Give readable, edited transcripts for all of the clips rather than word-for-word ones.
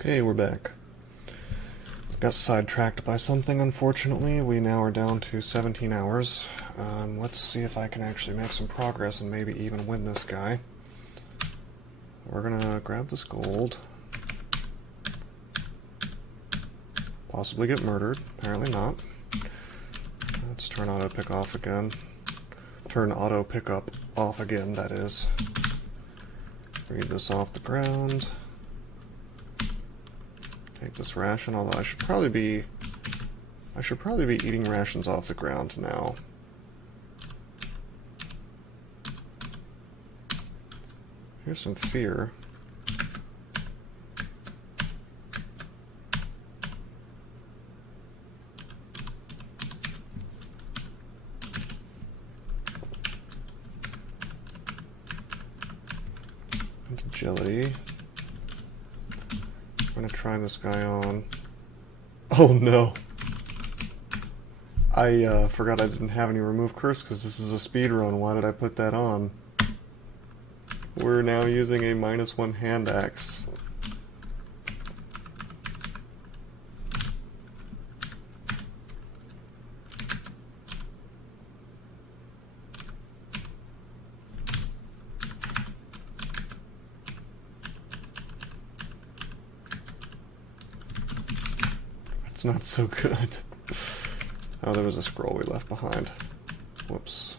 Okay, we're back. Got sidetracked by something, unfortunately. We now are down to 17 hours. Let's see if I can actually make some progress and maybe even win this guy. We're gonna grab this gold. Possibly get murdered. Apparently not. Let's turn auto pick off again. Turn auto pickup off again, that is. Read this off the ground. Take this ration, although I should probably be eating rations off the ground now. Here's some fear. And agility. I'm gonna try this guy on. Oh no! I forgot I didn't have any remove curse because this is a speed run. Why did I put that on? We're now using a -1 hand axe. It's not so good. Oh, there was a scroll we left behind. Whoops.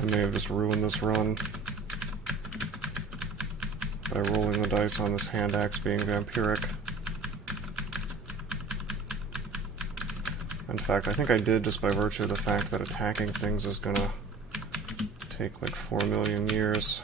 I may have just ruined this run by rolling the dice on this hand axe being vampiric. In fact, I think I did just by virtue of the fact that attacking things is gonna take like 4 million years.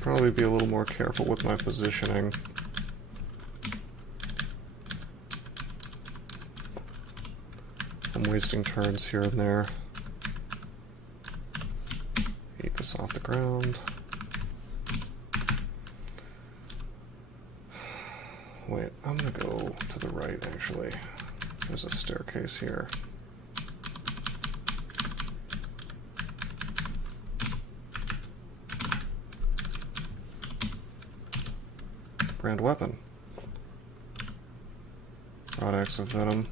Probably be a little more careful with my positioning. I'm wasting turns here and there. Eat this off the ground. Wait, I'm gonna go to the right actually. There's a staircase here. Brand weapon. Rod axe of venom.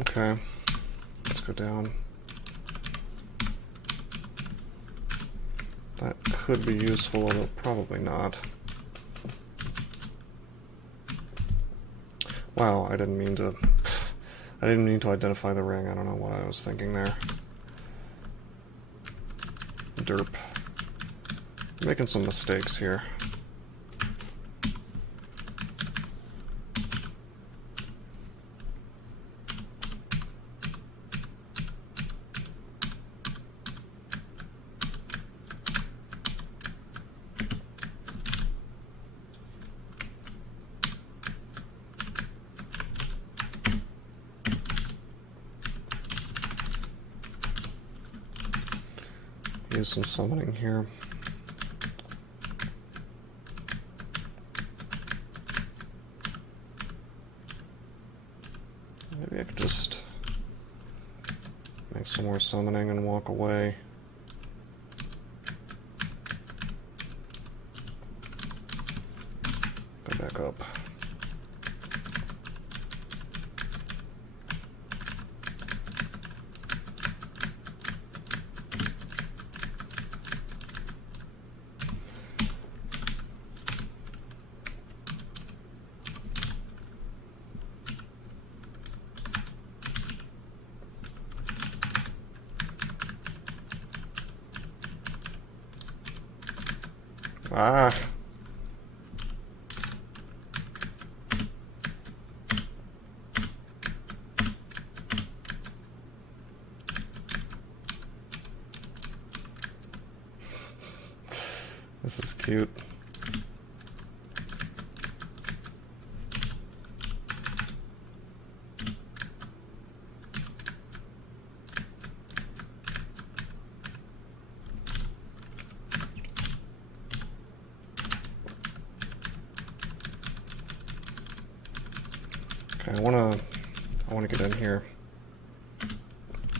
Okay, let's go down. That could be useful, although probably not. Wow, I didn't mean to identify the ring. I don't know what I was thinking there. Derp. Making some mistakes here. Use some summoning here. Maybe I could just Make some more summoning and walk away. Go back up. Ah. This is cute. Okay, I wanna get in here.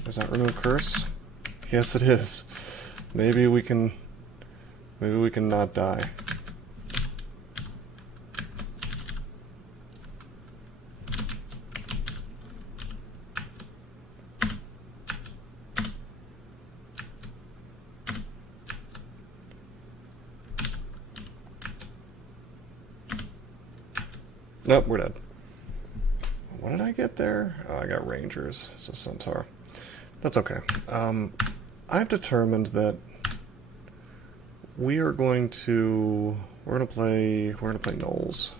Is that remove curse? Yes, it is. Maybe we can not die. Nope, we're dead. What did I get there? Oh, I got Rangers. It's a Centaur. That's okay. I've determined that we're gonna play gnolls.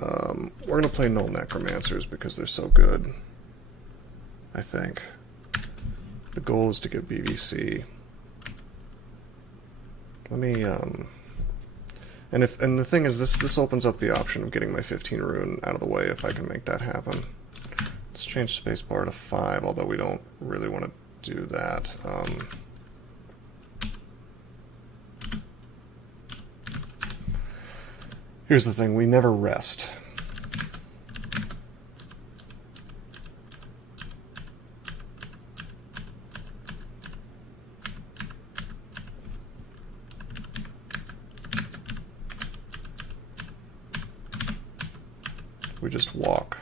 We're gonna play Gnoll Necromancers because they're so good. I think. The goal is to get BVC. Let me and the thing is, this opens up the option of getting my 15 rune out of the way if I can make that happen. Let's change spacebar to 5, although we don't really want to do that. Here's the thing, we never rest. We just walk.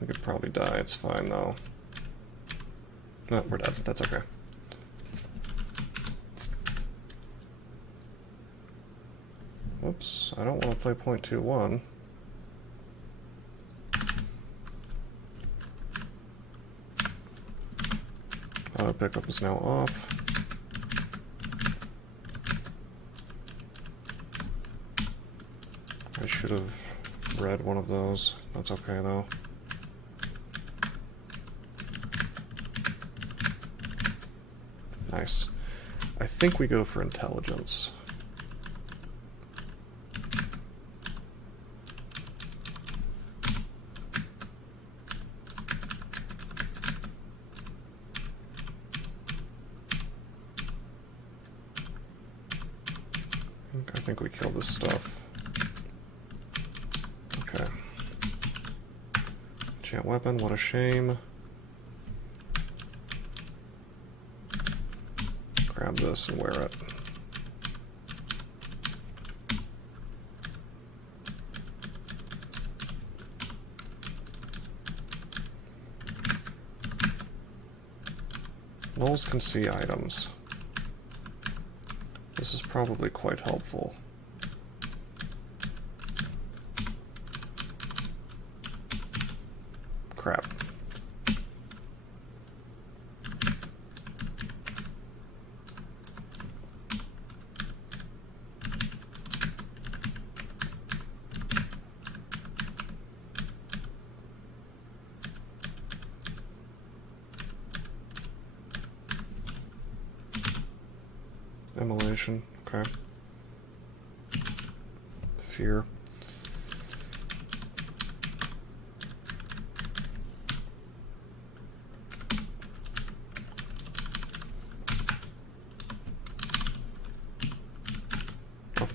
We could probably die, it's fine though. No, we're dead, that's okay. Oops, I don't want to play 0.21. Auto pickup is now off. I should have read one of those. That's okay though. Nice. I think we go for intelligence. I think we kill this stuff. Okay. Enchant weapon, what a shame. Grab this and wear it. Gnolls can see items. This is probably quite helpful. Crap. Immolation, okay. Fear.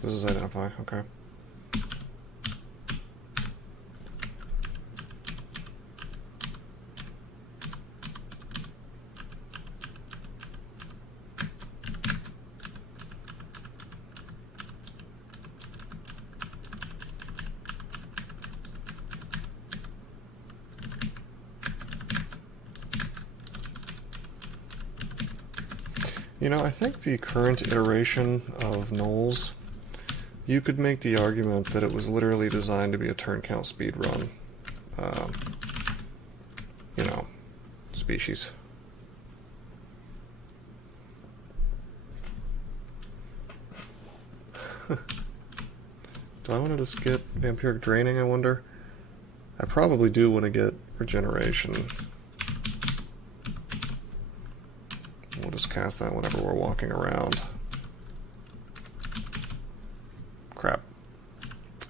This is identify, okay. You know, I think the current iteration of nulls, you could make the argument that it was literally designed to be a turn count speed run. You know, species. Do I want to just get vampiric draining, I wonder? I probably do want to get regeneration. We'll just cast that whenever we're walking around. Crap.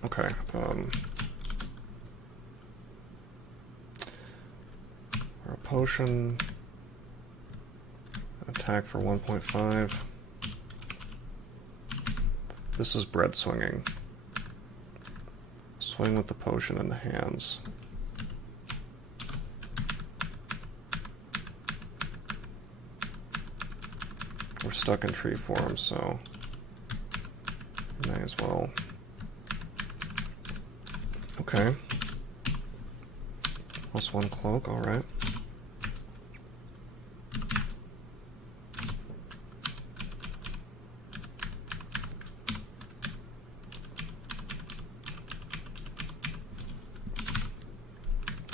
Okay. Or a potion. Attack for 1.5. This is bread swinging. Swing with the potion in the hands. We're stuck in tree form, so may as well. Okay. Plus 1 cloak, alright.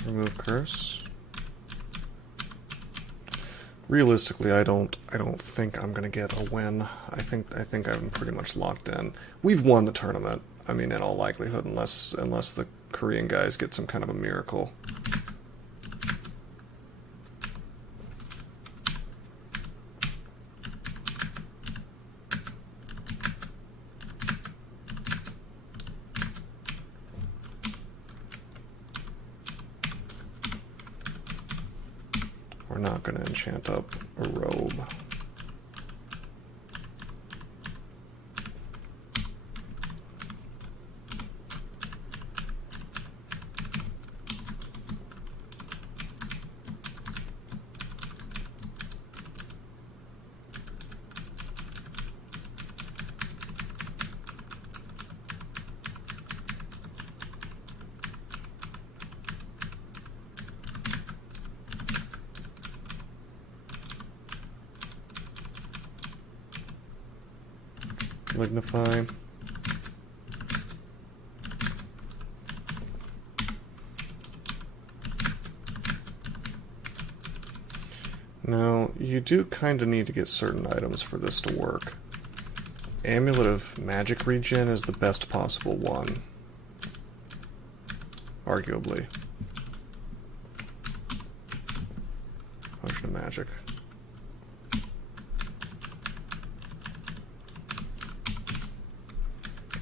Remove curse. Realistically, I don't think I'm gonna get a win. I think I'm pretty much locked in. We've won the tournament. I mean, in all likelihood, unless the Korean guys get some kind of a miracle. We're not going to enchant up a robe. Lignify. Now, you do kind of need to get certain items for this to work. Amulet of Magic Regen is the best possible one. Arguably. Potion of Magic.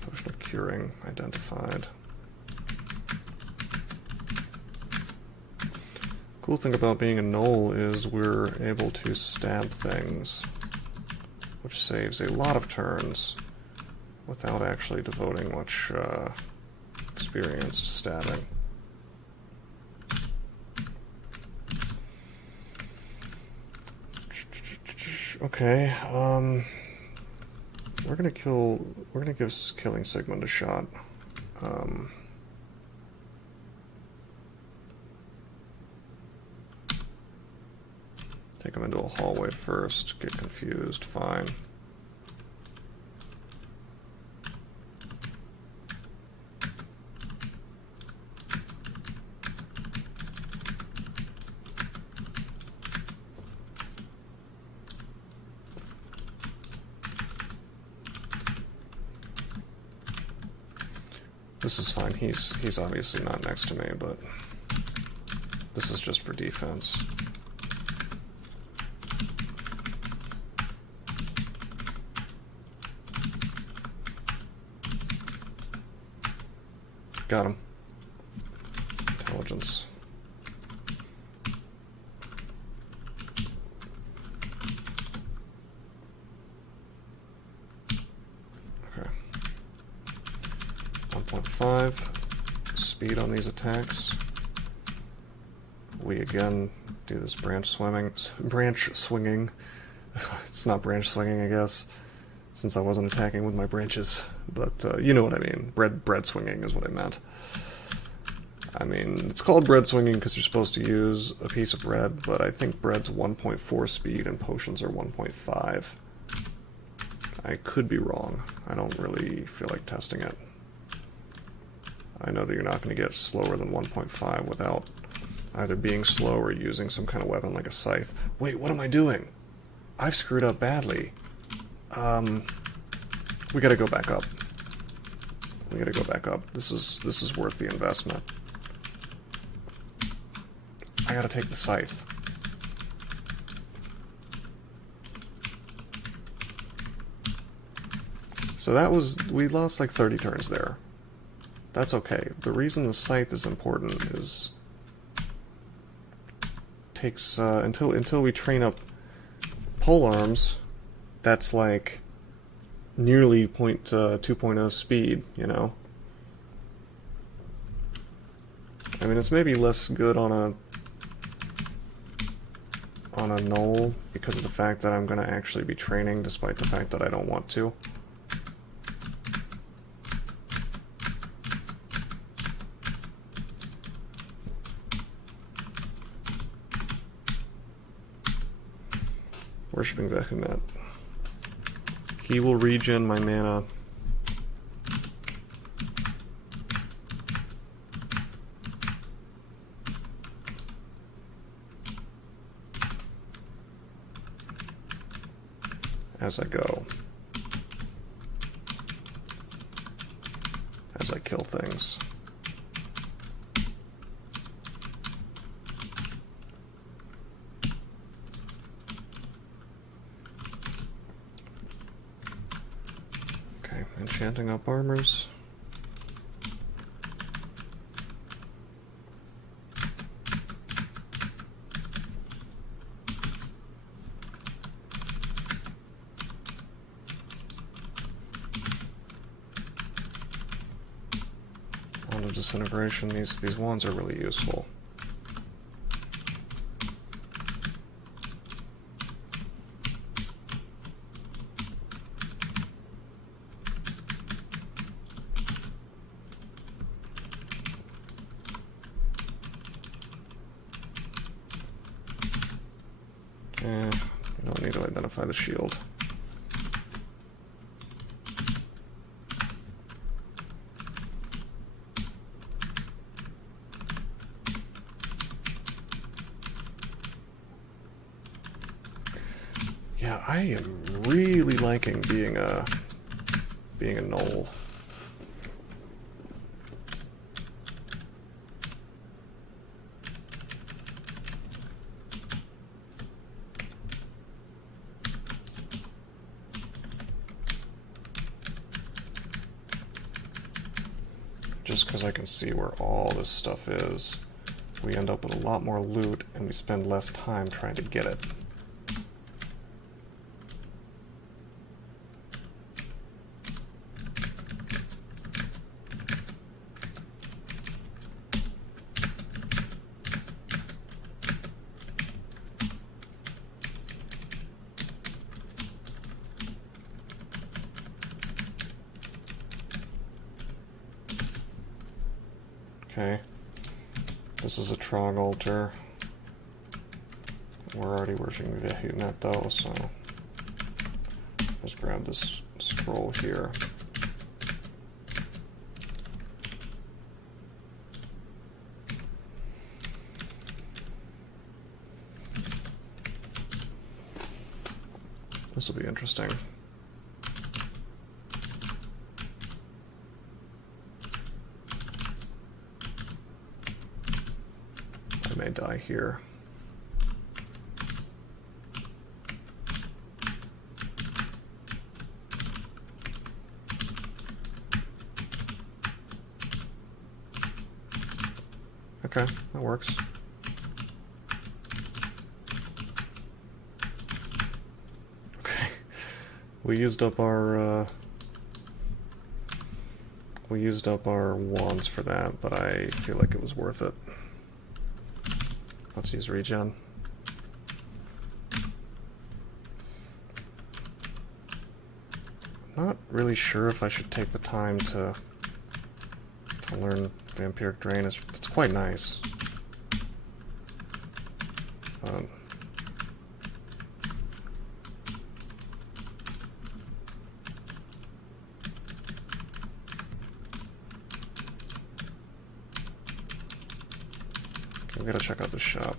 Potion of Curing identified. Cool thing about being a null is we're able to stab things, which saves a lot of turns without actually devoting much experience to stabbing. Okay, we're gonna give killing Sigmund a shot. Take him into a hallway first, get confused, fine. This is fine, he's obviously not next to me, but this is just for defense. Got him. Intelligence. Okay. 1.5 speed on these attacks. We again do this branch swinging. It's not branch swinging, I guess, since I wasn't attacking with my branches. But you know what I mean. Bread swinging is what I meant. I mean, it's called bread swinging because you're supposed to use a piece of bread, but I think bread's 1.4 speed and potions are 1.5. I could be wrong. I don't really feel like testing it. I know that you're not going to get slower than 1.5 without either being slow or using some kind of weapon like a scythe. Wait, what am I doing? I've screwed up badly. We gotta go back up. We gotta go back up. This is worth the investment. I gotta take the scythe. So that was, we lost like 30 turns there. That's okay. The reason the scythe is important is takes until we train up pole arms, that's like nearly 2.0 speed, you know. I mean, it's maybe less good on a null because of the fact that I'm going to actually be training despite the fact that I don't want to. Worshipping Vehumet. He will regen my mana. As I go. As I kill things. Enchanting up armors. On to disintegration. These wands are really useful. You don't need to identify the shield. Yeah, I am really liking being a null. Just because I can see where all this stuff is, we end up with a lot more loot and we spend less time trying to get it. Okay, this is a Trog altar. We're already worshiping Vehumet though, so just grab this scroll here. This will be interesting. I may die here. Okay, that works. Okay, we used up our we used up our wands for that, but I feel like it was worth it. Let's use regen. Not really sure if I should take the time to learn Vampiric Drain. It's quite nice. We gotta check out the shop.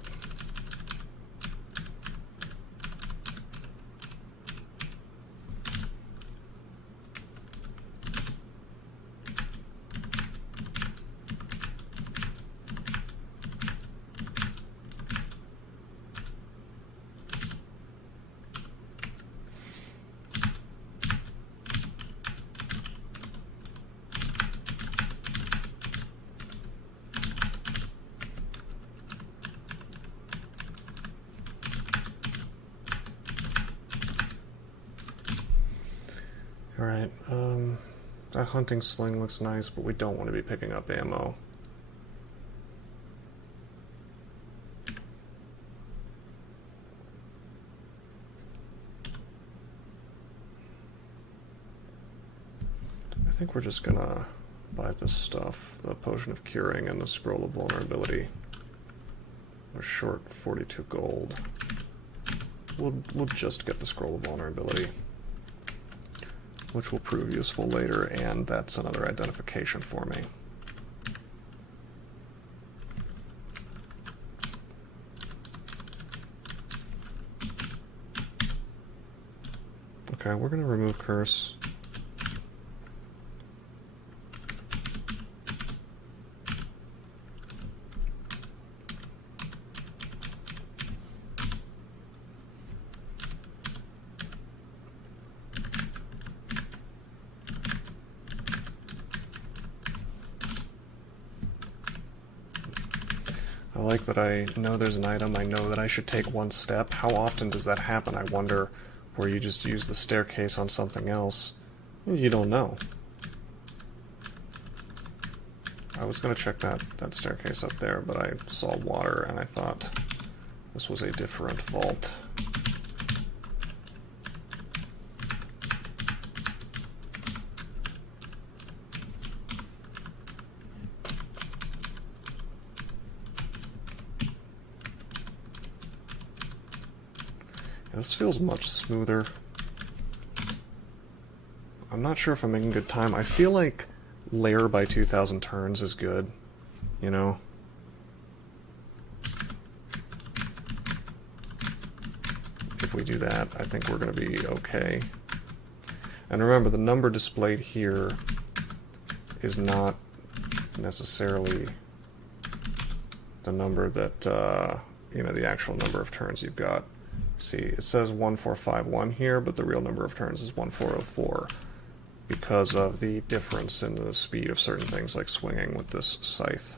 Alright, that hunting sling looks nice, but we don't want to be picking up ammo. I think we're just gonna buy this stuff, the Potion of Curing and the Scroll of Vulnerability. We're short 42 gold. We'll just get the Scroll of Vulnerability, which will prove useful later, and that's another identification for me. Okay, we're going to remove Curse. I like that I know there's an item, I know that I should take one step. How often does that happen, I wonder, where you just use the staircase on something else? You don't know. I was going to check that staircase up there, but I saw water and I thought this was a different vault. This feels much smoother. I'm not sure if I'm making good time. I feel like layer by 2,000 turns is good, you know? If we do that, I think we're going to be okay. And remember, the number displayed here is not necessarily the number that, you know, the actual number of turns you've got. See, it says 1451 here, but the real number of turns is 1404 because of the difference in the speed of certain things like swinging with this scythe.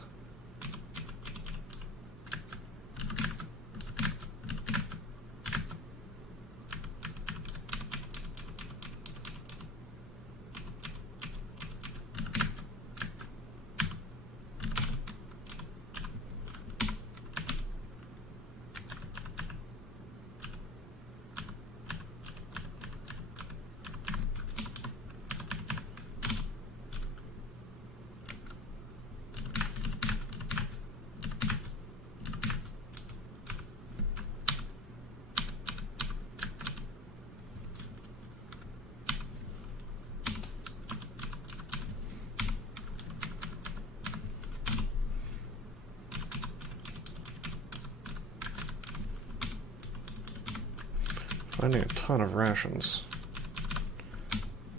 Finding a ton of rations.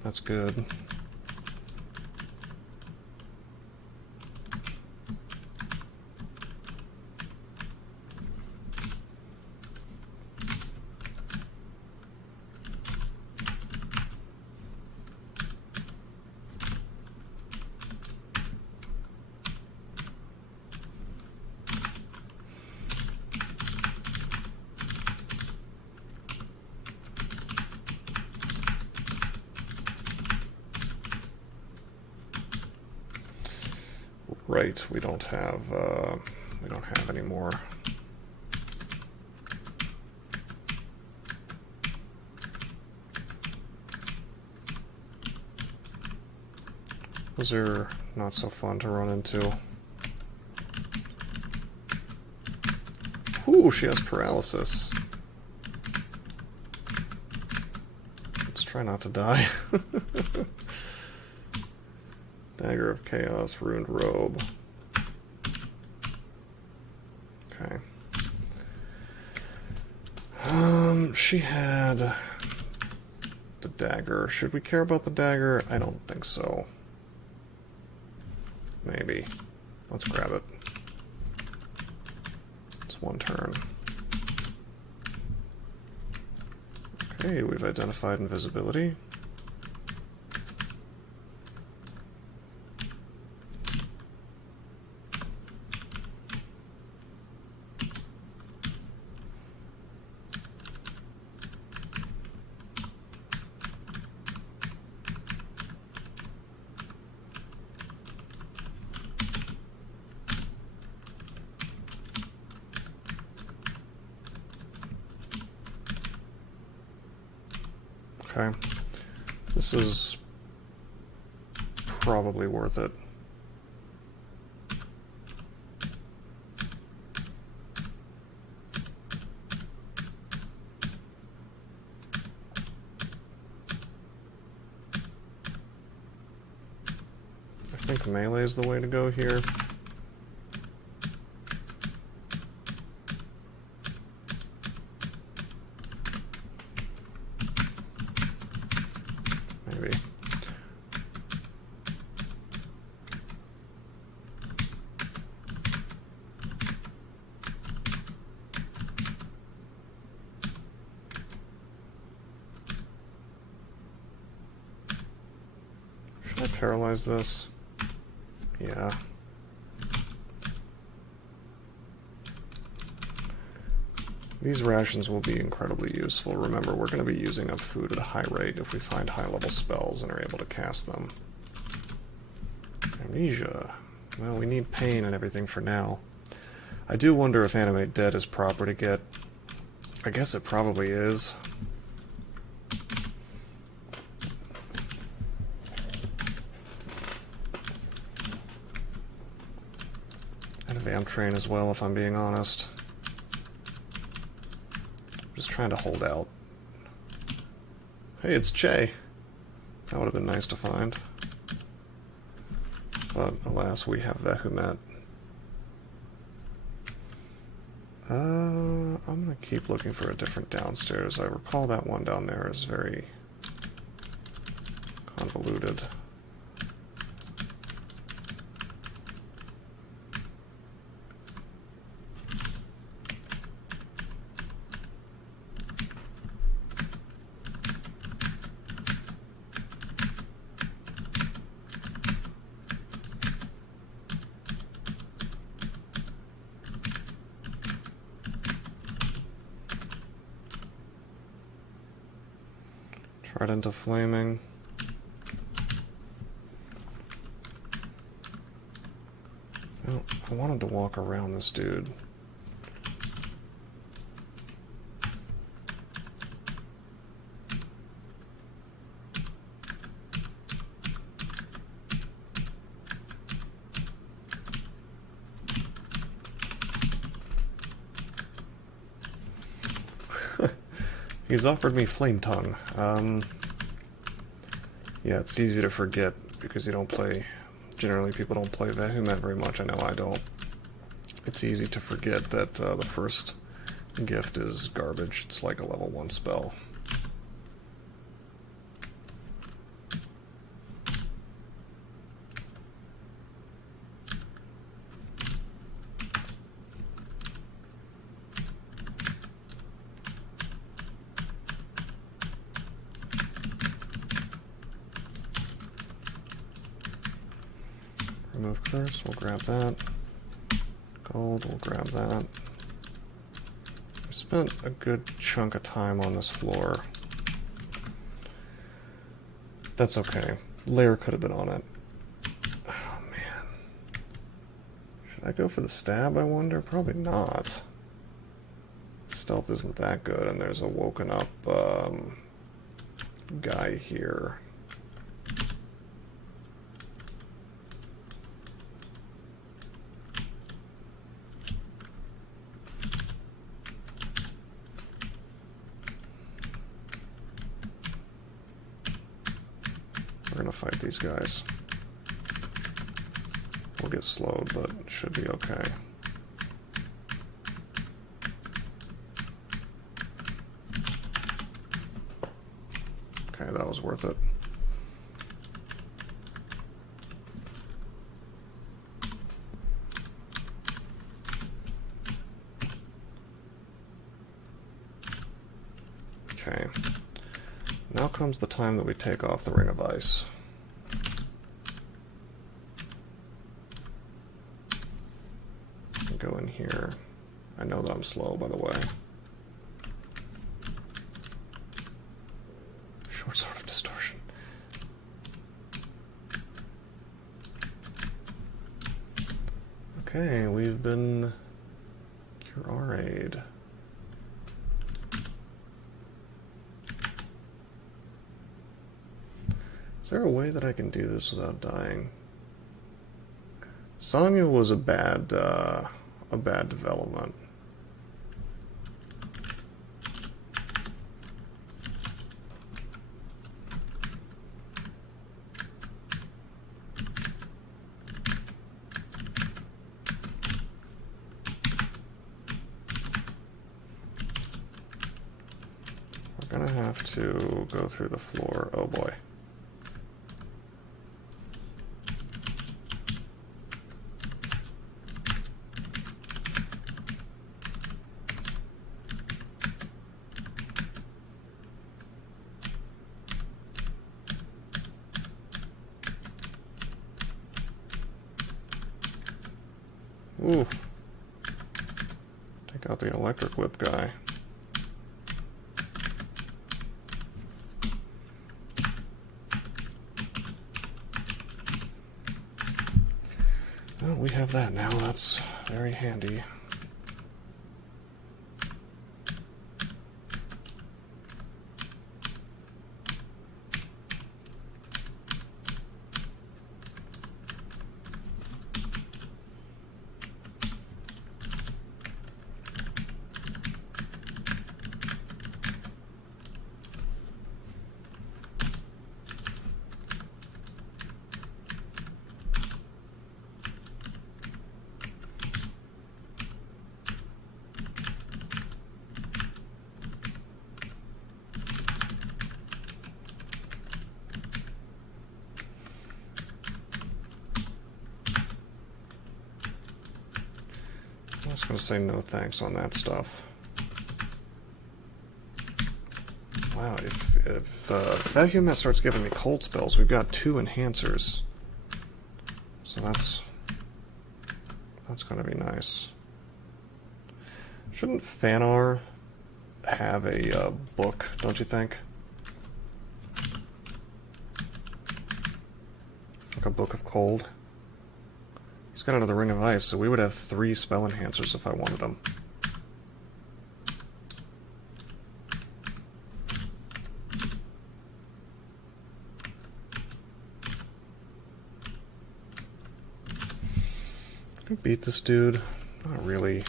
That's good. right, we don't have any more. Those are not so fun to run into. Ooh, she has paralysis. Let's try not to die. Dagger of Chaos, Ruined Robe. Okay. She had the dagger. Should we care about the dagger? I don't think so. Maybe. Let's grab it. It's one turn. Okay, we've identified invisibility. Okay, this is probably worth it. I think melee is the way to go here. Maybe. Should I paralyze this? Yeah. These rations will be incredibly useful. Remember, we're going to be using up food at a high rate if we find high-level spells and are able to cast them. Amnesia. Well, we need pain and everything for now. I do wonder if Animate Dead is proper to get. I guess it probably is. And a Vamp Train as well, if I'm being honest. Just trying to hold out. Hey, it's Che. That would have been nice to find. But alas, we have Vehumet. I'm gonna keep looking for a different downstairs. I recall that one down there is very convoluted. Trident of Flaming. Well, I wanted to walk around this dude. He's offered me Flame Tongue. Yeah, it's easy to forget because you don't play. Generally, people don't play Vehumet very much. I know I don't. It's easy to forget that the first gift is garbage. It's like a level 1 spell. Remove curse, we'll grab that. Gold, we'll grab that. I spent a good chunk of time on this floor. That's okay. Lair could have been on it. Oh, man. I go for the stab, I wonder? Probably not. Stealth isn't that good, and there's a woken up guy here. We're gonna fight these guys. We'll get slowed, but it should be okay. Okay, that was worth it. Okay. Now comes the time that we take off the Ring of Ice. Go in here. I know that I'm slow, by the way. Short Sword of Distortion. Okay, we've been Cure our aid. Is there a way that I can do this without dying? Sonya was a bad development. We're gonna have to go through the floor. Oh boy. Ooh. Take out the electric whip guy. Well, we have that now. That's very handy. I was going to say no thanks on that stuff. Wow, if that human starts giving me cold spells, we've got 2 enhancers. So that's going to be nice. Shouldn't Fanar have a book, don't you think? Like a Book of Cold? He's got another Ring of Ice, so we would have 3 spell enhancers if I wanted them. Can I beat this dude? Not really.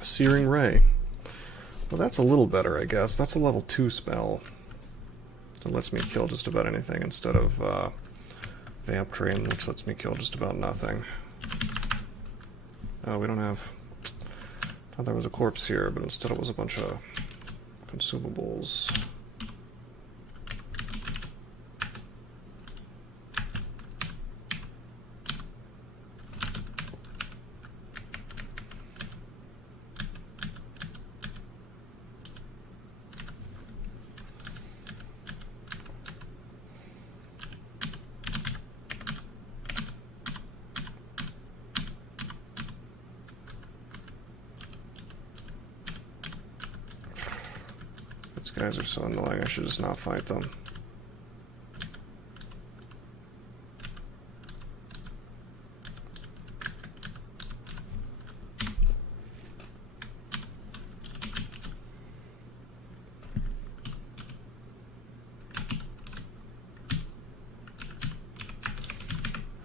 Searing Ray. Well, that's a little better, I guess. That's a level 2 spell. That lets me kill just about anything instead of Vamp Train, which lets me kill just about nothing. Oh, we don't have... I thought there was a corpse here, but instead it was a bunch of consumables. Guys are so annoying, I should just not fight them.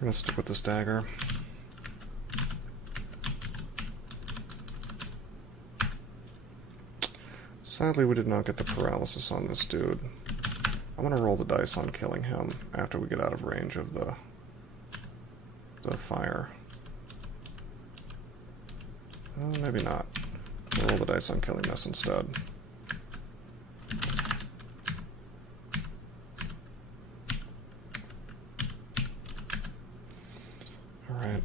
I'm gonna stick with this dagger. Sadly, we did not get the paralysis on this dude. I'm gonna roll the dice on killing him after we get out of range of the fire. Well, maybe not. We'll roll the dice on killing this instead. Alright,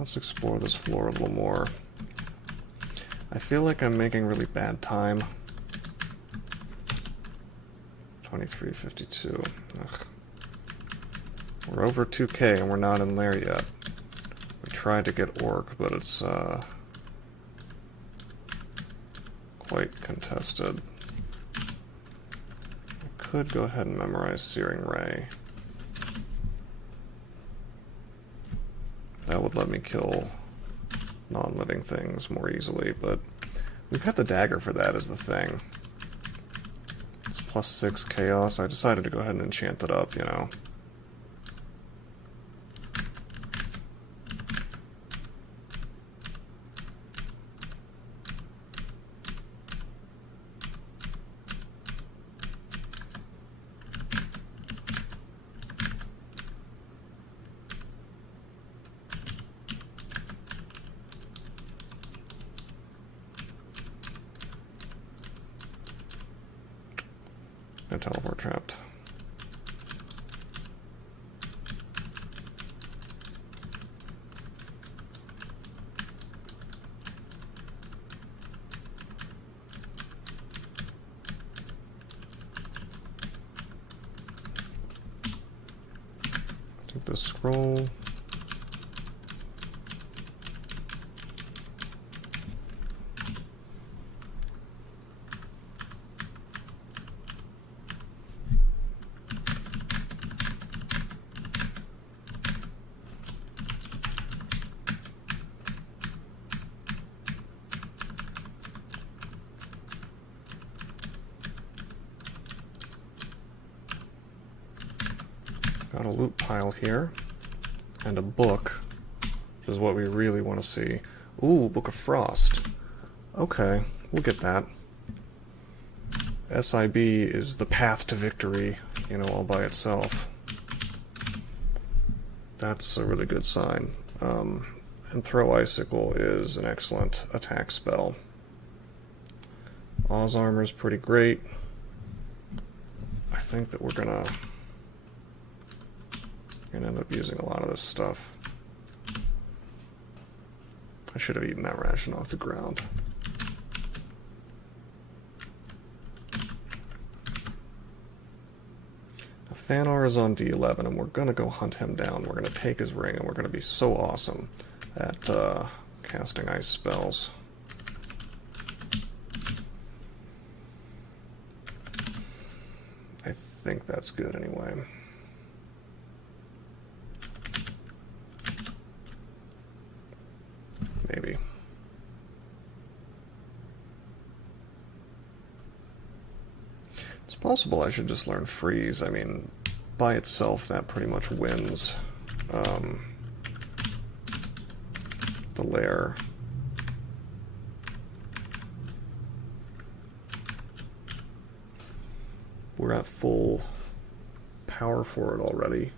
let's explore this floor a little more. I feel like I'm making really bad time. 23:52. Ugh. We're over 2K and we're not in there yet. We tried to get Orc, but it's quite contested. I could go ahead and memorize Searing Ray. That would let me kill non-living things more easily, but we've got the dagger for that as the thing. It's +6 chaos. I decided to go ahead and enchant it up, you know. And teleport trapped. Take this scroll. Got a loot pile here, and a book, which is what we really want to see. Ooh, Book of Frost. Okay, we'll get that. SIB is the path to victory, you know, all by itself. That's a really good sign. And Throw Icicle is an excellent attack spell. Oz Armor's pretty great. I think that we're gonna end up using a lot of this stuff. I should have eaten that ration off the ground. Now, Fanar is on D11, and we're gonna go hunt him down. We're gonna take his ring, and we're gonna be so awesome at casting ice spells. I think that's good anyway. Maybe. It's possible I should just learn Freeze. I mean, by itself, that pretty much wins the lair. we're at full power for it already.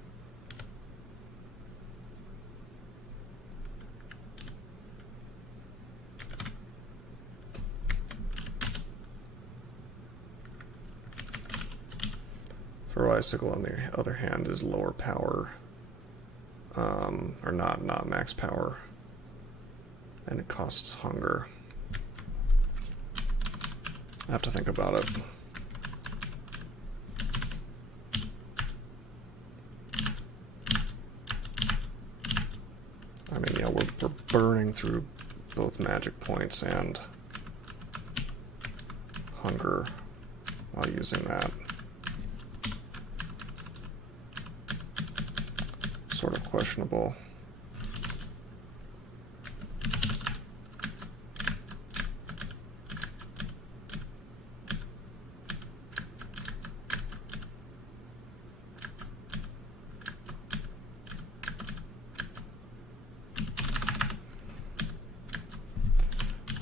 Throw Icicle, on the other hand, is lower power, or not max power, and it costs hunger. I have to think about it. I mean, yeah, we're burning through both magic points and hunger while using that. Sort of questionable.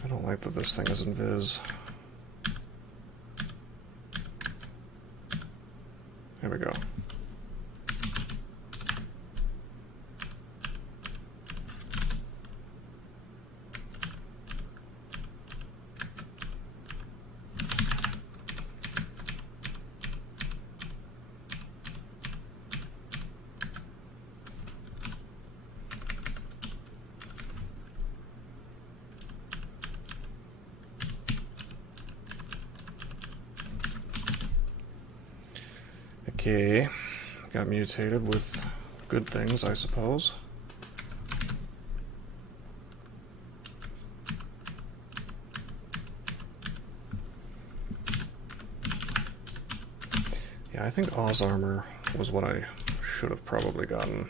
I don't like that this thing is invis. There we go. Okay, got mutated with good things, I suppose. Yeah, I think Oz armor was what I should have probably gotten.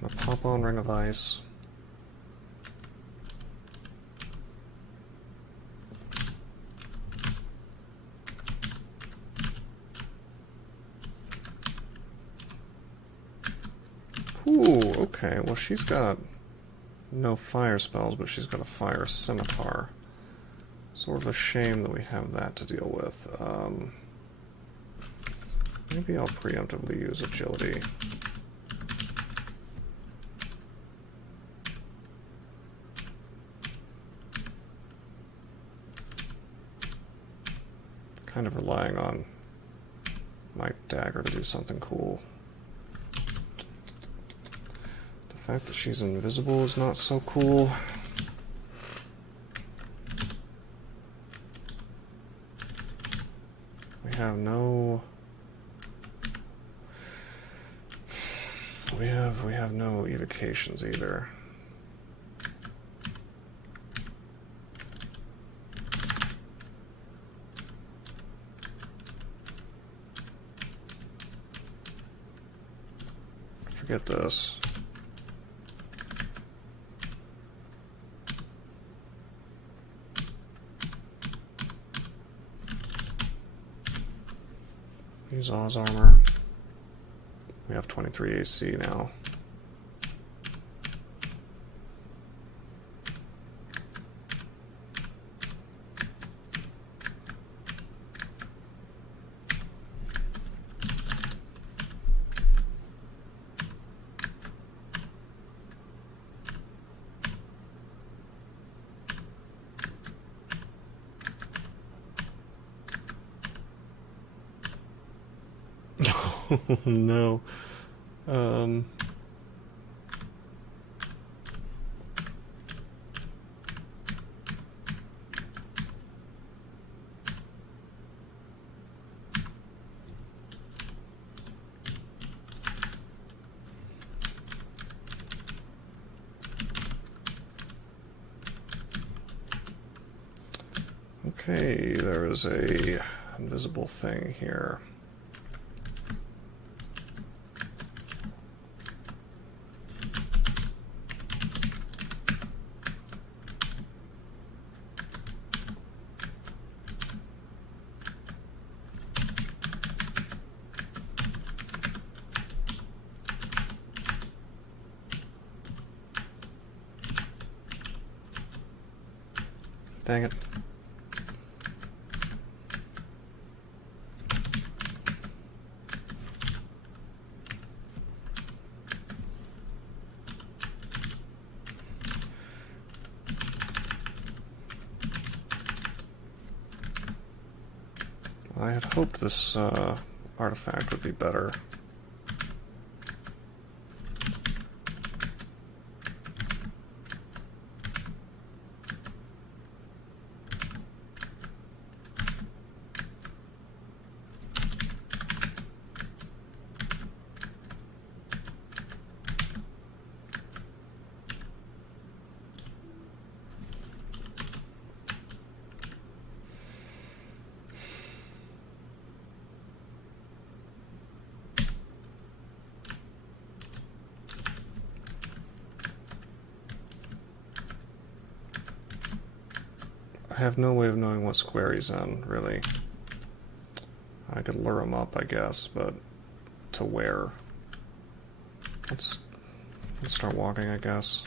I'm gonna pop on Ring of Ice. Ooh, okay, well she's got no fire spells, but she's got a fire scimitar. Sort of a shame that we have that to deal with. Maybe I'll preemptively use agility. Kind of relying on my dagger to do something cool. The fact that she's invisible is not so cool. We have no... We have no evocations either. Forget this. Use Oz armor. We have 23 AC now. No. Okay, there is a invisible thing here. Dang it. I had hoped this artifact would be better. I have no way of knowing what square he's in, really. I could lure him up, I guess, but to where? Let's start walking, I guess.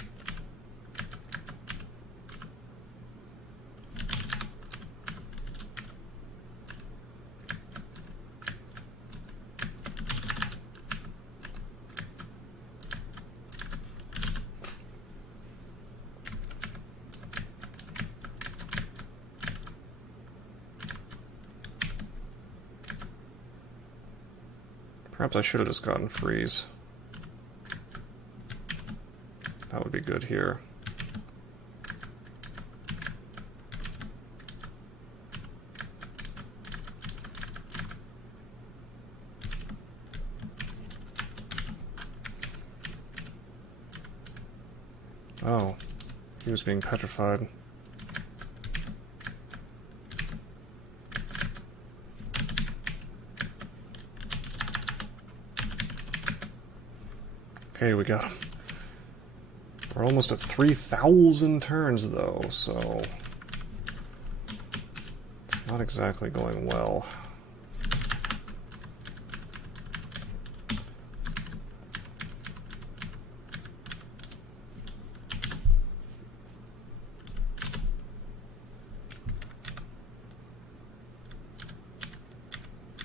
Perhaps I should have just gotten freeze. That would be good here. Oh, he was being petrified. Okay, we got him. We're almost at 3,000 turns, though, so it's not exactly going well.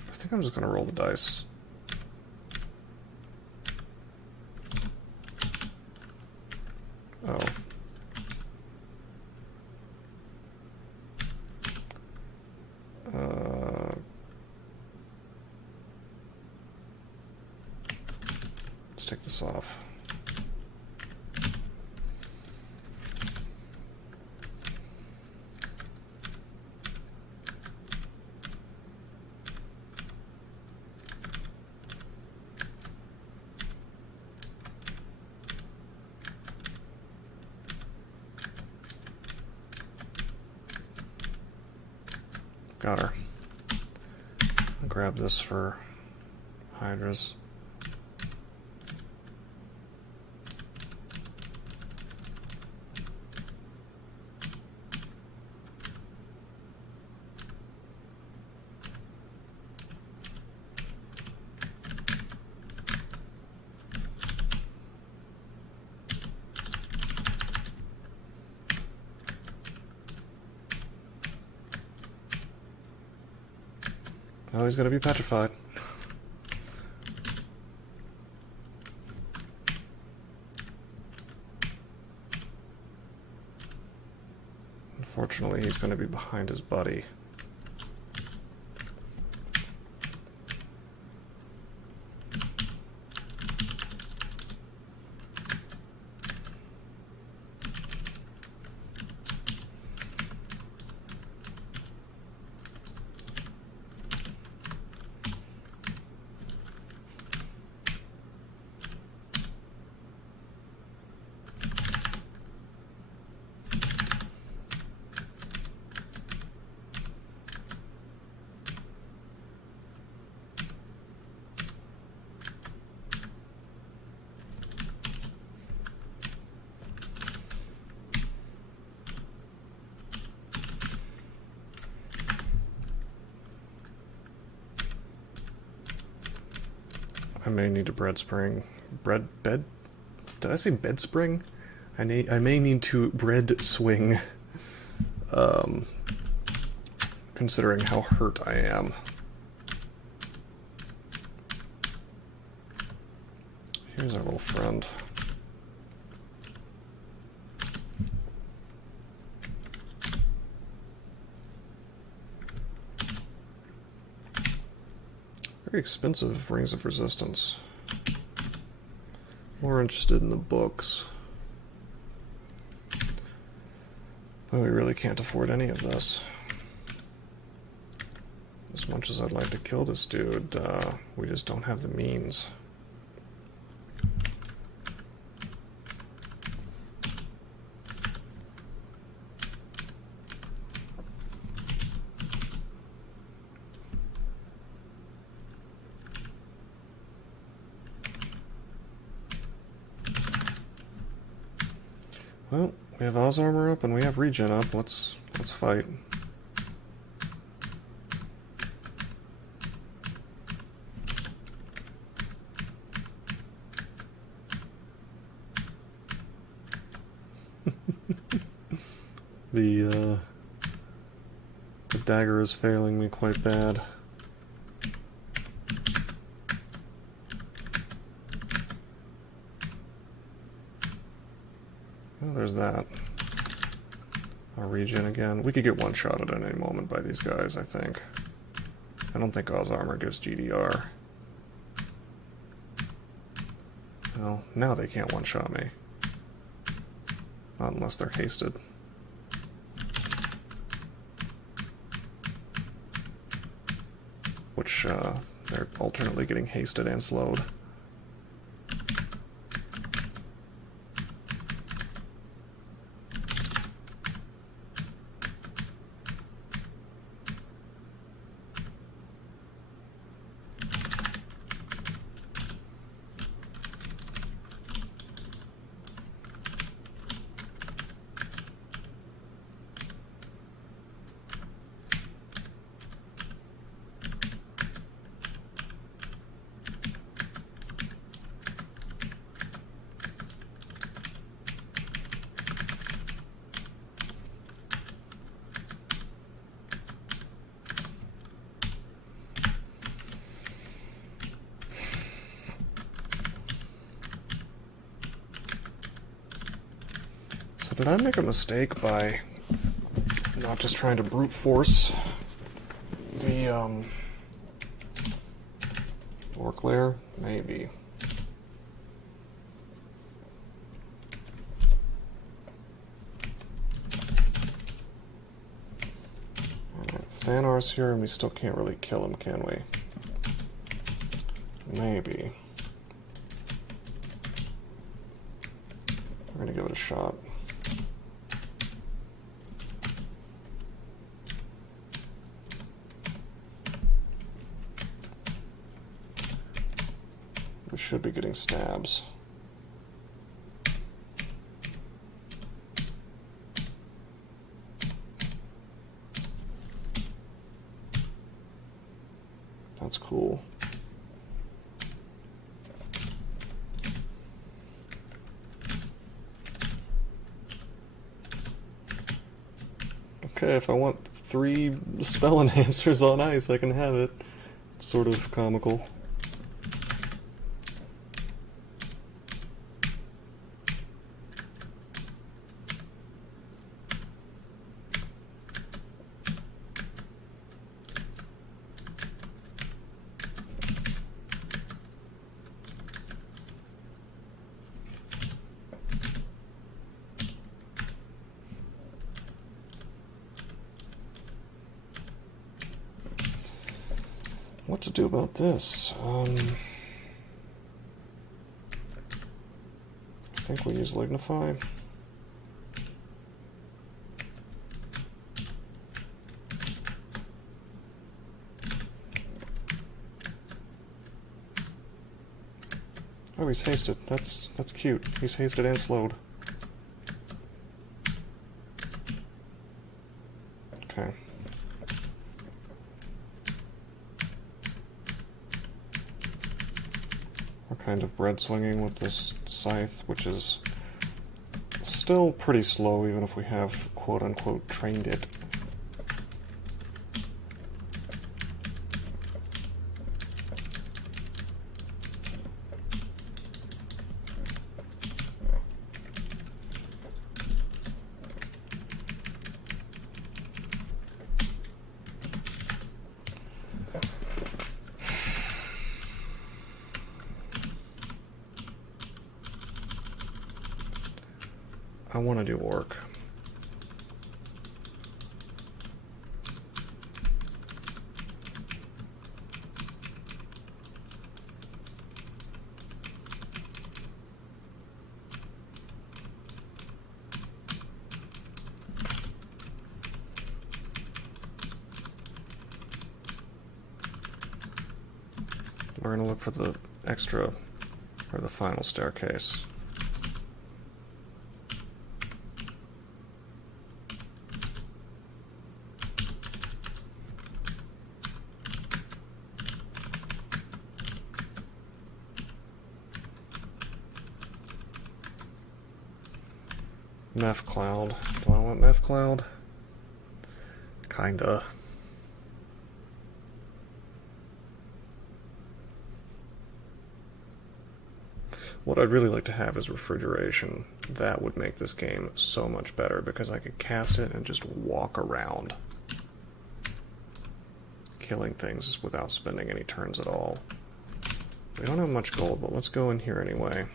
I think I'm just going to roll the dice. Oh. Let's take this off. Got her. I'll grab this for hydras. Oh, he's gonna be petrified. Unfortunately, he's gonna be behind his buddy. I may need a bread spring. Bed? Did I say bed spring? I may need to bread swing considering how hurt I am. Here's our little friend. Very expensive Rings of Resistance. More interested in the books. But we really can't afford any of this. As much as I'd like to kill this dude, we just don't have the means. Well, we have Oz armor up and we have regen up. Let's fight. The dagger is failing me quite bad. Well, there's that. Our regen again. We could get one-shotted at any moment by these guys, I think. I don't think Oz armor gives GDR. Well, now they can't one-shot me. Not unless they're hasted. Which, they're alternately getting hasted and slowed. Did I make a mistake by not just trying to brute force the orc lair? Maybe. Alright, Fanar's here and we still can't really kill him, can we? Maybe. We're gonna give it a shot. We should be getting stabs. That's cool. Okay, if I want 3 spell enhancers on ice, I can have it. It's sort of comical. What to do about this? I think we use Lignify. Oh, he's hasted. That's cute. He's hasted and slowed. Okay. We're kind of bread swinging with this scythe, which is still pretty slow, even if we have quote-unquote trained it. I want to do orc. We're going to look for the extra, or the final staircase. Meth cloud. Do I want meth cloud? Kinda. What I'd really like to have is refrigeration. That would make this game so much better because I could cast it and just walk around, killing things without spending any turns at all. We don't have much gold, but let's go in here anyway.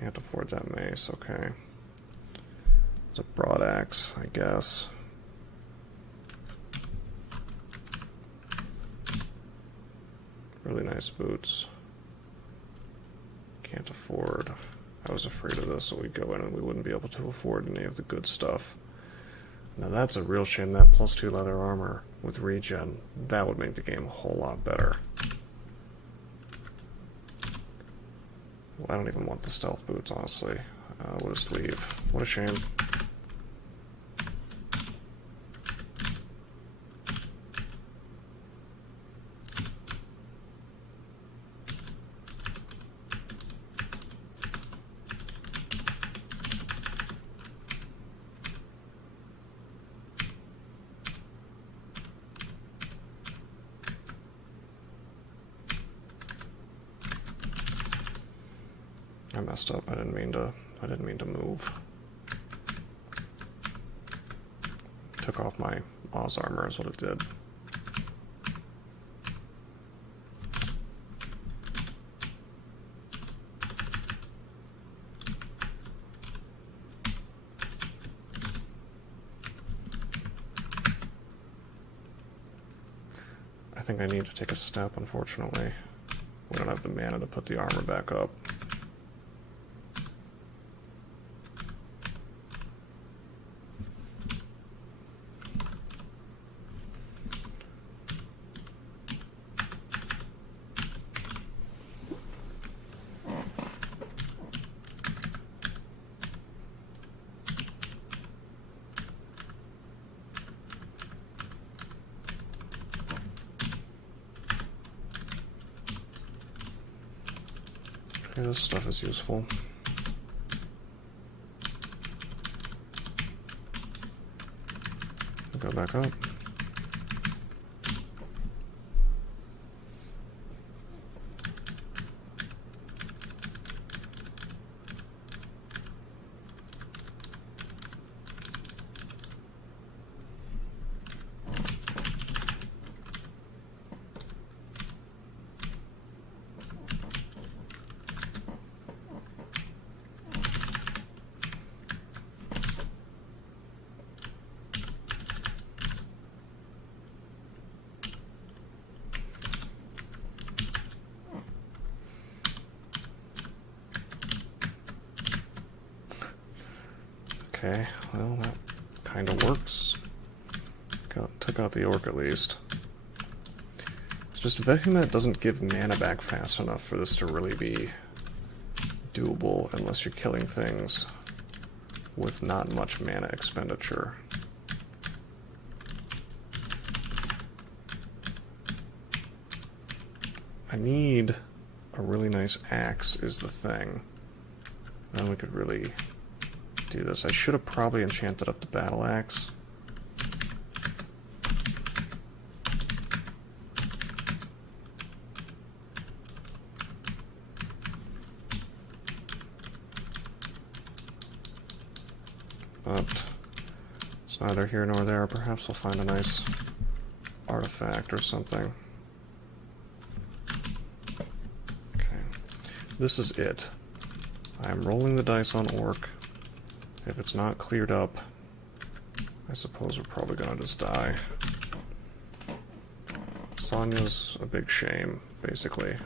Can't afford that mace, okay. It's a broad axe, I guess. Really nice boots. Can't afford. I was afraid of this, so we'd go in and we wouldn't be able to afford any of the good stuff. Now that's a real shame, that +2 leather armor with regen. That would make the game a whole lot better. Well, I don't even want the stealth boots, honestly. We'll just leave. What a shame. I messed up. I didn't mean to move. Took off my Oz armor is what it did. I think I need to take a step, unfortunately. We don't have the mana to put the armor back up. Okay, this stuff is useful. Go back up. Okay, well, that kind of works. Took out the orc at least. It's just Vehement doesn't give mana back fast enough for this to really be doable unless you're killing things with not much mana expenditure. I need a really nice axe is the thing. Then we could really do this. I should have probably enchanted up the battle axe. But it's neither here nor there. Perhaps we'll find a nice artifact or something. Okay, this is it. I'm rolling the dice on Orc. If it's not cleared up, I suppose we're probably gonna just die. Sonya's a big shame, basically.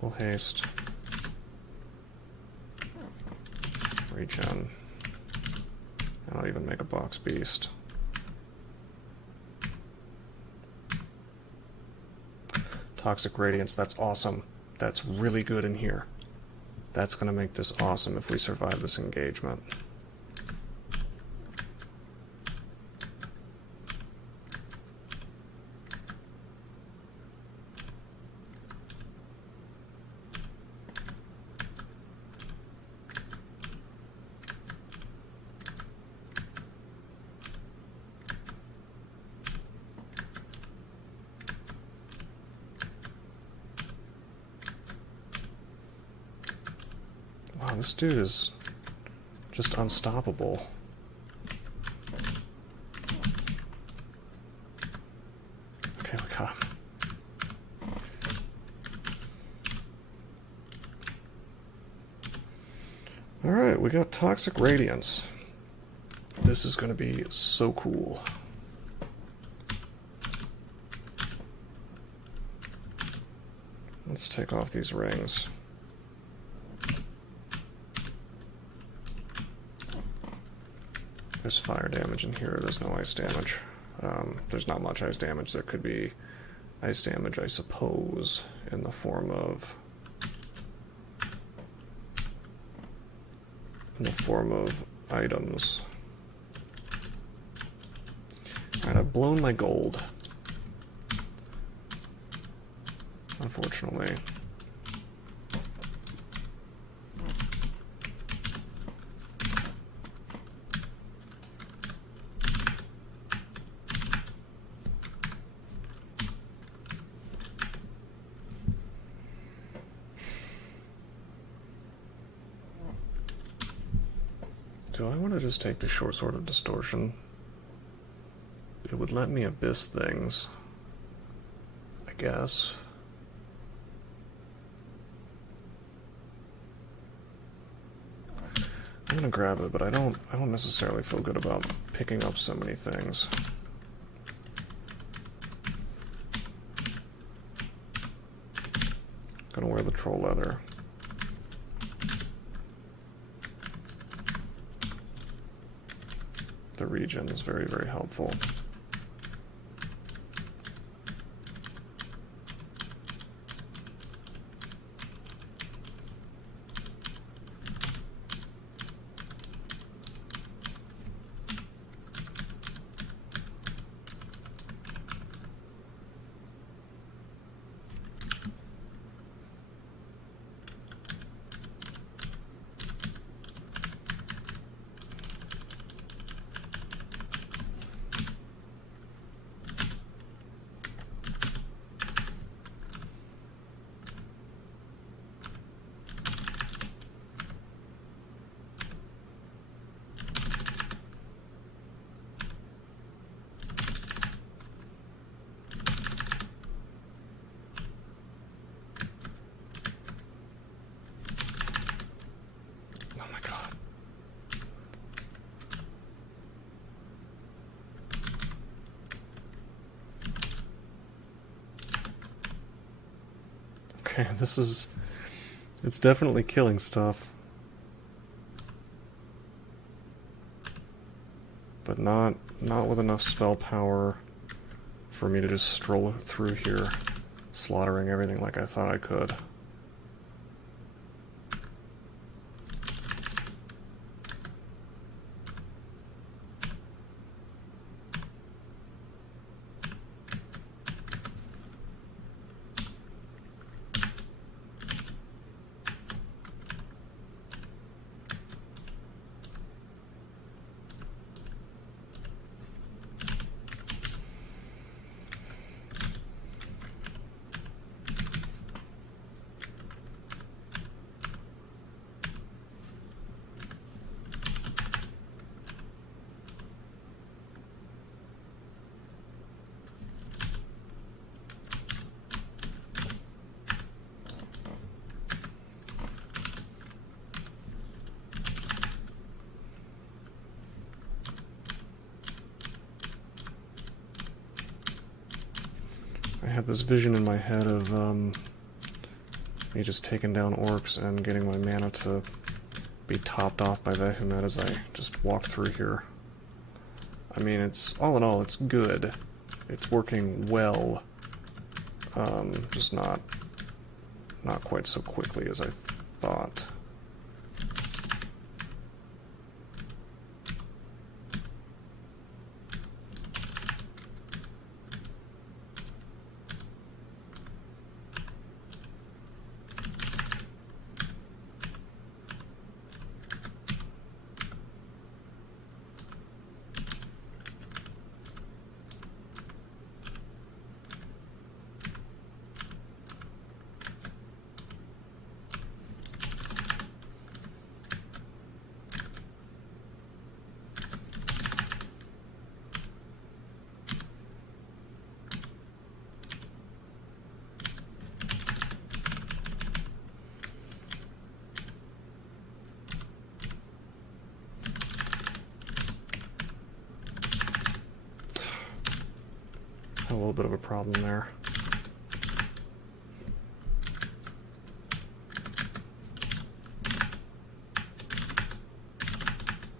We'll haste. Regen. And I'll even make a box beast. Toxic Radiance, that's awesome. That's really good in here. That's gonna make this awesome if we survive this engagement. Wow, this dude is just unstoppable. Okay, we got him. Alright, we got Toxic Radiance. This is going to be so cool. Let's take off these rings. There's fire damage in here, there's no ice damage. There's not much ice damage. There could be ice damage, I suppose, in the form of items. Alright, I've blown my gold. Unfortunately. Do I want to just take the short sword of distortion? It would let me abyss things, I guess. I'm gonna grab it, but I don't necessarily feel good about picking up so many things. Gonna wear the troll leather. The regen is very, very helpful. Okay, it's definitely killing stuff. But not with enough spell power for me to just stroll through here, slaughtering everything like I thought I could. had this vision in my head of me just taking down orcs and getting my mana to be topped off by Vehumet as I just walk through here. I mean, it's all in all, it's good. It's working well, just not quite so quickly as I thought. A little bit of a problem there.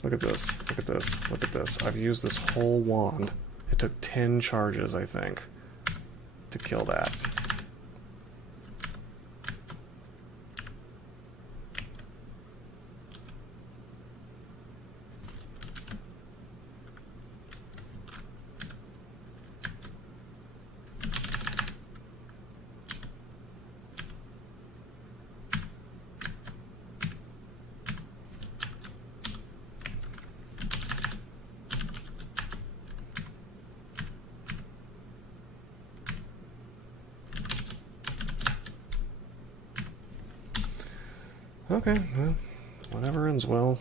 Look at this, look at this, look at this. I've used this whole wand. It took 10 charges, I think, to kill that. Okay, well, whatever ends well.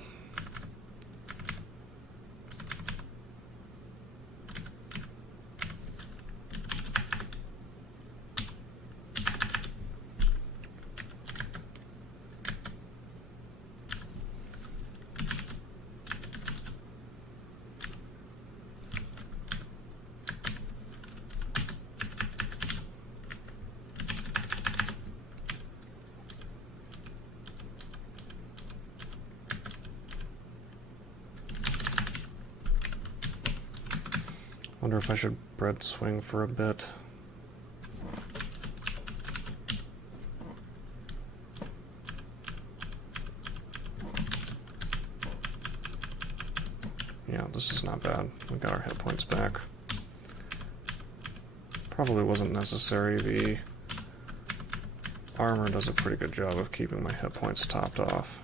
Wonder if I should bread swing for a bit. Yeah, this is not bad. We got our hit points back. Probably wasn't necessary. The armor does a pretty good job of keeping my hit points topped off.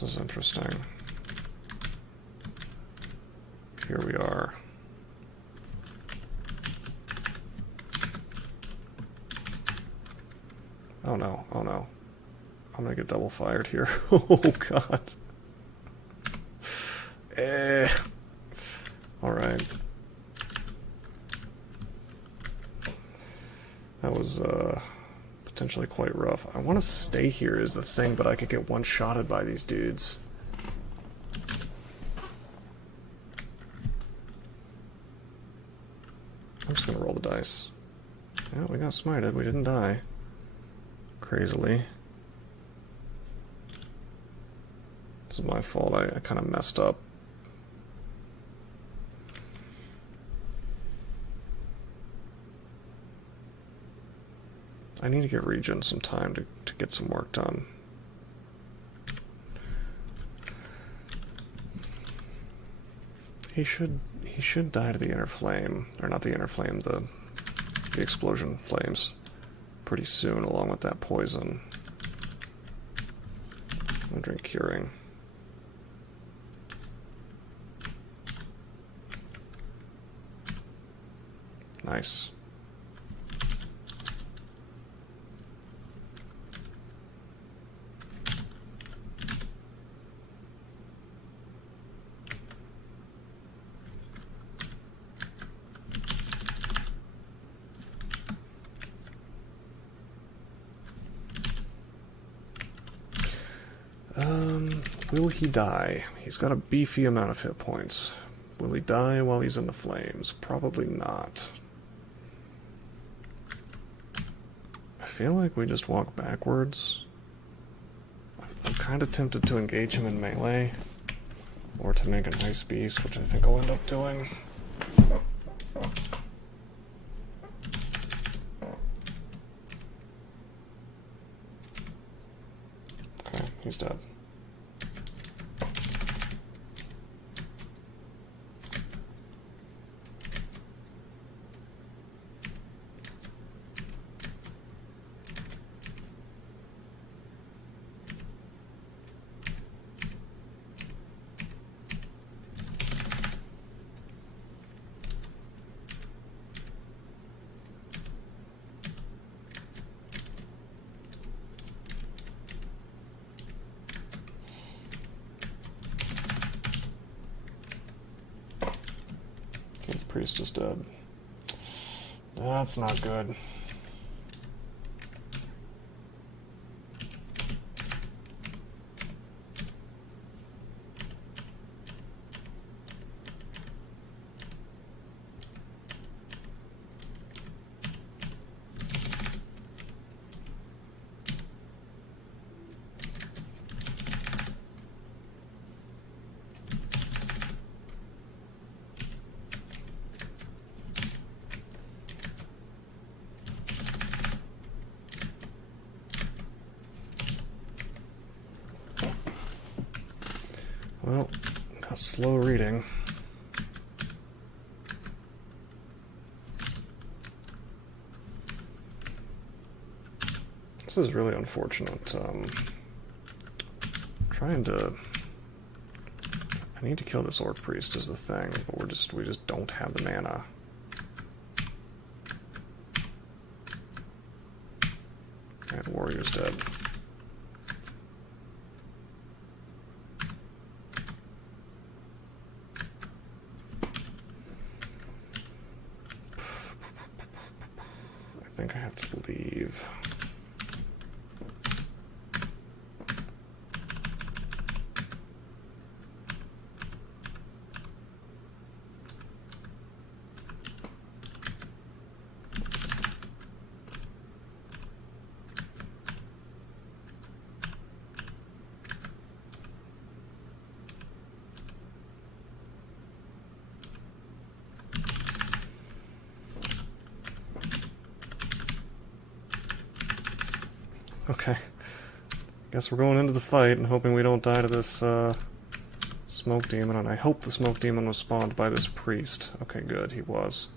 This is interesting. Here we are. Oh no, oh no. I'm gonna get double fired here. Oh god. Alright. That was potentially quite rough. I want to stay here is the thing, but I could get one-shotted by these dudes. I'm just gonna roll the dice. Yeah, we got smited. We didn't die. Crazily. This is my fault. I kind of messed up. I need to get Regen some time to get some work done. He should die to the inner flame, or not the inner flame, the explosion flames, pretty soon, along with that poison. I'm gonna drink Curing. Nice. Will he die? He's got a beefy amount of hit points. Will he die while he's in the flames? Probably not. I feel like we just walk backwards. I'm kind of tempted to engage him in melee, or to make an ice beast, which I think I'll end up doing. Okay, he's dead. The priest is dead. That's not good. Well, got slow reading. This is really unfortunate. Trying to... I need to kill this orc priest is the thing, but we just don't have the mana. Okay, the warrior's dead. I think I have to leave. Okay, guess we're going into the fight and hoping we don't die to this smoke demon, and I hope the smoke demon was spawned by this priest. Okay, good, he was.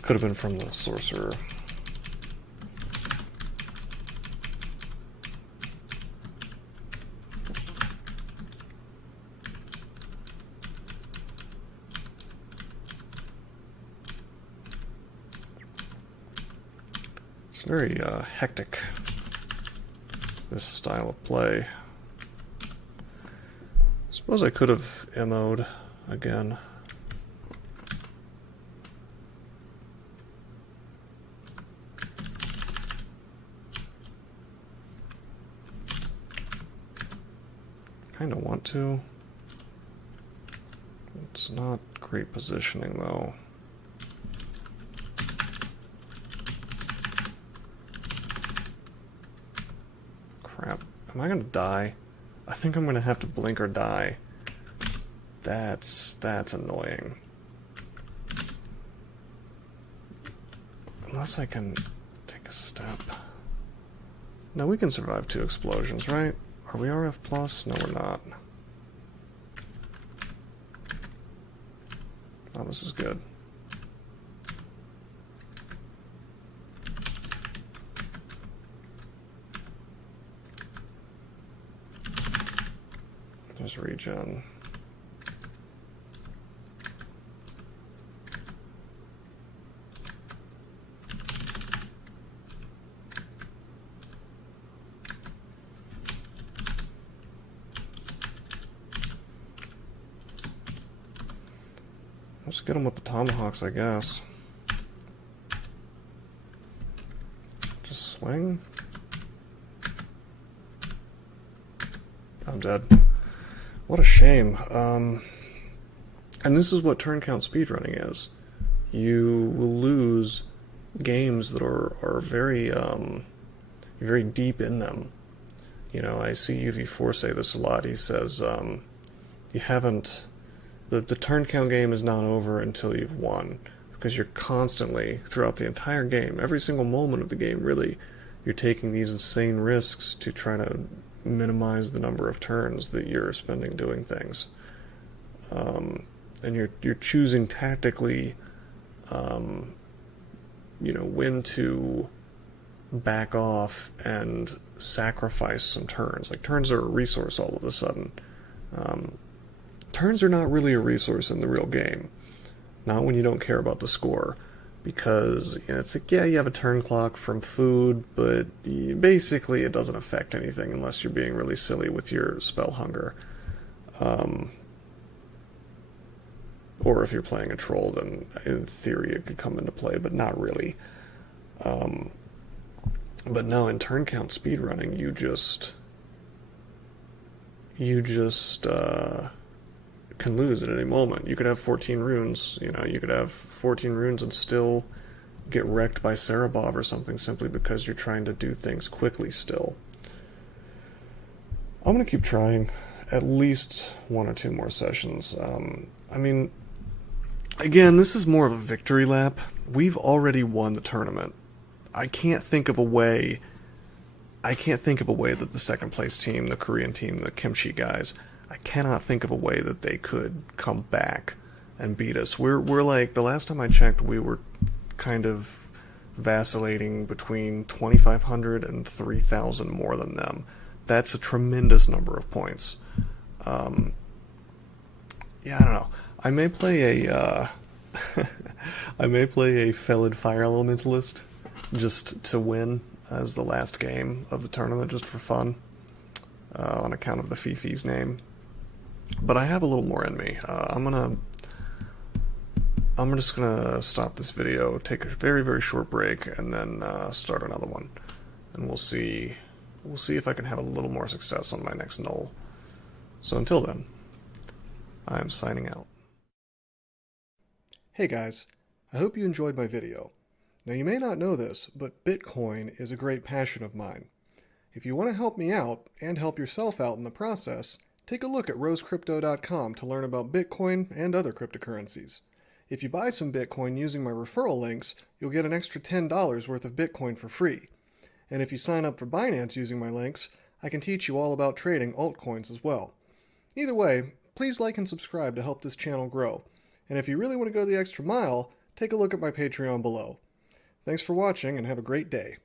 Could have been from the sorcerer. It's very hectic, this style of play. Suppose I could have MO'd again. Kinda want to. It's not great positioning though. Crap. Am I gonna die? I think I'm gonna have to blink or die. That's annoying. Unless I can take a step. No, we can survive 2 explosions, right? Are we RF plus? No, we're not. Oh, this is good. There's regen. Let's get him with the tomahawks, I guess. Just swing. I'm dead. What a shame. And this is what Turncount speedrunning is. You will lose games that are very, very deep in them. You know, I see UV4 say this a lot. He says, you haven't... The turn count game is not over until you've won. Because you're constantly, throughout the entire game, every single moment of the game, really, you're taking these insane risks to try to minimize the number of turns that you're spending doing things. And you're choosing tactically, you know, when to back off and sacrifice some turns. Like, turns are a resource all of a sudden. Turns are not really a resource in the real game. Not when you don't care about the score. Because, you know, it's like, yeah, you have a turn clock from food, but basically it doesn't affect anything unless you're being really silly with your spell hunger. Or if you're playing a troll, then in theory it could come into play, but not really. But no, in turn count speedrunning, you just can lose at any moment. You could have 14 runes, you know, you could have 14 runes and still get wrecked by Cerebov or something simply because you're trying to do things quickly still. I'm going to keep trying at least 1 or 2 more sessions. I mean, again, this is more of a victory lap. We've already won the tournament. I can't think of a way that the second place team, the Korean team, the Kimchi guys, I cannot think of a way that they could come back and beat us. We're like, the last time I checked, we were kind of vacillating between 2,500 and 3,000 more than them. That's a tremendous number of points. Yeah, I don't know. I may play a Felid Fire Elementalist just to win as the last game of the tournament, just for fun, on account of the Fifi's name. But I have a little more in me. I'm just gonna stop this video, take a very, very short break, and then start another one. And we'll see if I can have a little more success on my next null. So until then, I'm signing out. Hey guys, I hope you enjoyed my video. Now you may not know this, but Bitcoin is a great passion of mine. If you want to help me out, and help yourself out in the process, take a look at rosecrypto.com to learn about Bitcoin and other cryptocurrencies. If you buy some Bitcoin using my referral links, you'll get an extra $10 worth of Bitcoin for free. And if you sign up for Binance using my links, I can teach you all about trading altcoins as well. Either way, please like and subscribe to help this channel grow. And if you really want to go the extra mile, take a look at my Patreon below. Thanks for watching and have a great day.